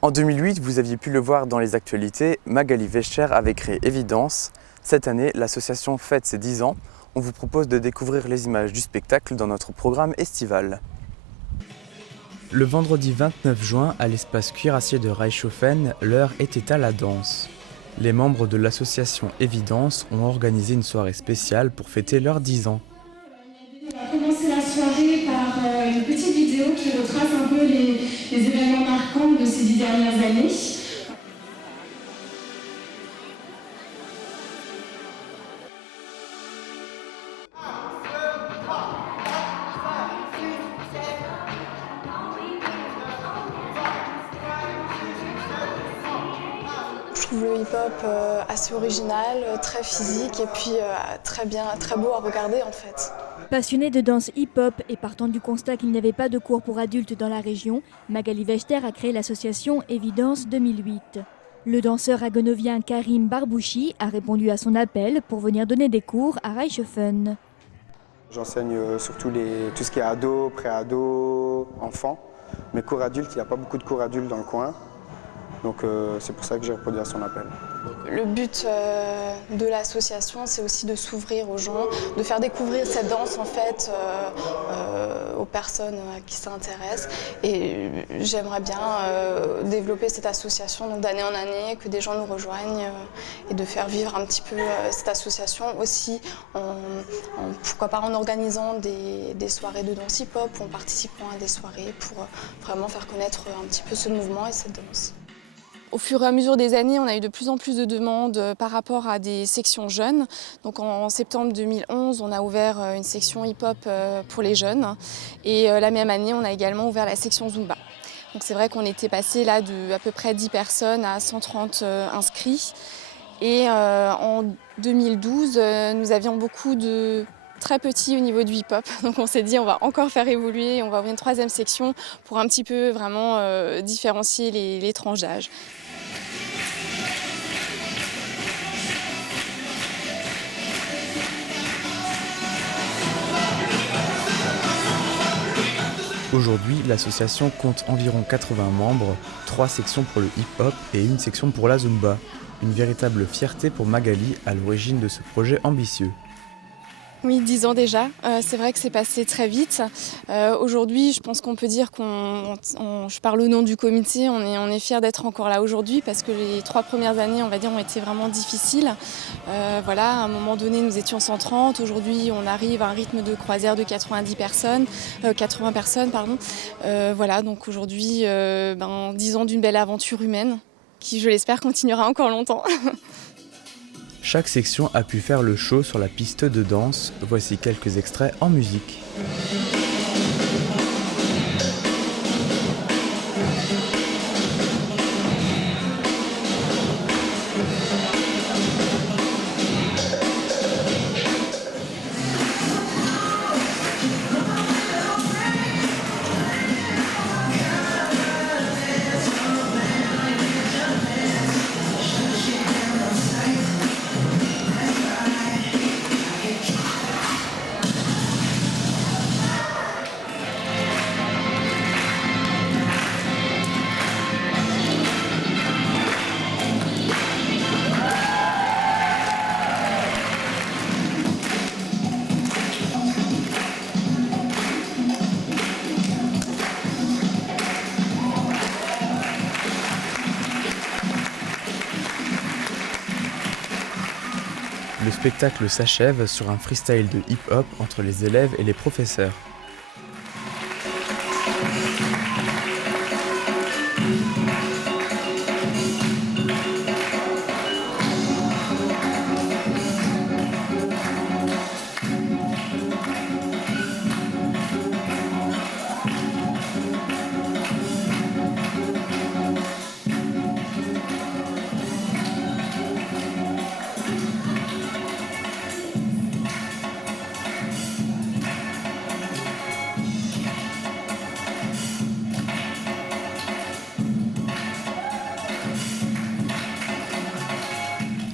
En 2008, vous aviez pu le voir dans les actualités, Magali Wechter avait créé Évidence. Cette année, l'association fête ses 10 ans. On vous propose de découvrir les images du spectacle dans notre programme estival. Le vendredi 29 juin, à l'espace cuirassier de Reichshofen, l'heure était à la danse. Les membres de l'association Évidence ont organisé une soirée spéciale pour fêter leurs 10 ans. On va commencer la soirée par une petite vidéo qui retrace un peu les événements marquants de ces 10 dernières années. Je trouve le hip-hop assez original, très physique et puis très bien, très beau à regarder en fait. Passionnée de danse hip-hop et partant du constat qu'il n'y avait pas de cours pour adultes dans la région, Magali Wechter a créé l'association Évidence 2008. Le danseur agonovien Karim Barbouchi a répondu à son appel pour venir donner des cours à Reichshofen. J'enseigne surtout tout ce qui est ado, pré-ado, enfant. Mais cours adultes, il n'y a pas beaucoup de cours adultes dans le coin. Donc c'est pour ça que j'ai répondu à son appel. Le but de l'association, c'est aussi de s'ouvrir aux gens, de faire découvrir cette danse en fait aux personnes qui s'intéressent. Et j'aimerais bien développer cette association d'année en année, que des gens nous rejoignent et de faire vivre un petit peu cette association aussi, pourquoi pas en organisant des soirées de danse hip-hop, en participant à des soirées pour vraiment faire connaître un petit peu ce mouvement et cette danse. Au fur et à mesure des années, on a eu de plus en plus de demandes par rapport à des sections jeunes. Donc en septembre 2011, on a ouvert une section hip-hop pour les jeunes. Et la même année, on a également ouvert la section Zumba. Donc c'est vrai qu'on était passé là de à peu près 10 personnes à 130 inscrits. Et en 2012, nous avions beaucoup de très petits au niveau du hip-hop. Donc on s'est dit on va encore faire évoluer, on va ouvrir une 3e section pour un petit peu vraiment différencier les tranches d'âge. Aujourd'hui, l'association compte environ 80 membres, 3 sections pour le hip-hop et une section pour la Zumba. Une véritable fierté pour Magali à l'origine de ce projet ambitieux. Oui, 10 ans déjà. C'est vrai que c'est passé très vite. Aujourd'hui, je pense qu'on peut dire je parle au nom du comité, on est fiers d'être encore là aujourd'hui parce que les 3 premières années, on va dire, ont été vraiment difficiles. Voilà, à un moment donné, nous étions 130. Aujourd'hui, on arrive à un rythme de croisière de 80 personnes. Voilà, donc aujourd'hui, 10 ans d'une belle aventure humaine qui, je l'espère, continuera encore longtemps. Chaque section a pu faire le show sur la piste de danse. Voici quelques extraits en musique. Le spectacle s'achève sur un freestyle de hip-hop entre les élèves et les professeurs.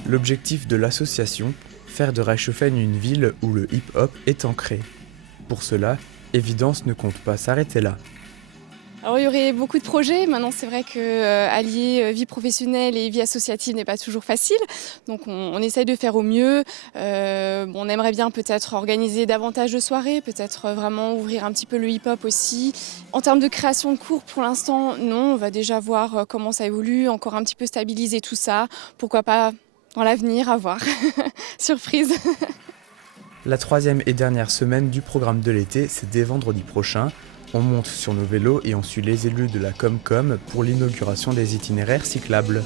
L'objectif de l'association, faire de Reichshofen une ville où le hip-hop est ancré. Pour cela, Évidence ne compte pas s'arrêter là. Alors il y aurait beaucoup de projets. Maintenant c'est vrai que allier vie professionnelle et vie associative n'est pas toujours facile. Donc on essaye de faire au mieux. On aimerait bien peut-être organiser davantage de soirées, peut-être vraiment ouvrir un petit peu le hip-hop aussi. En termes de création de cours, pour l'instant non, on va déjà voir comment ça évolue, encore un petit peu stabiliser tout ça. Pourquoi pas dans l'avenir, à voir. Surprise. La troisième et dernière semaine du programme de l'été, c'est dès vendredi prochain. On monte sur nos vélos et on suit les élus de la Comcom pour l'inauguration des itinéraires cyclables.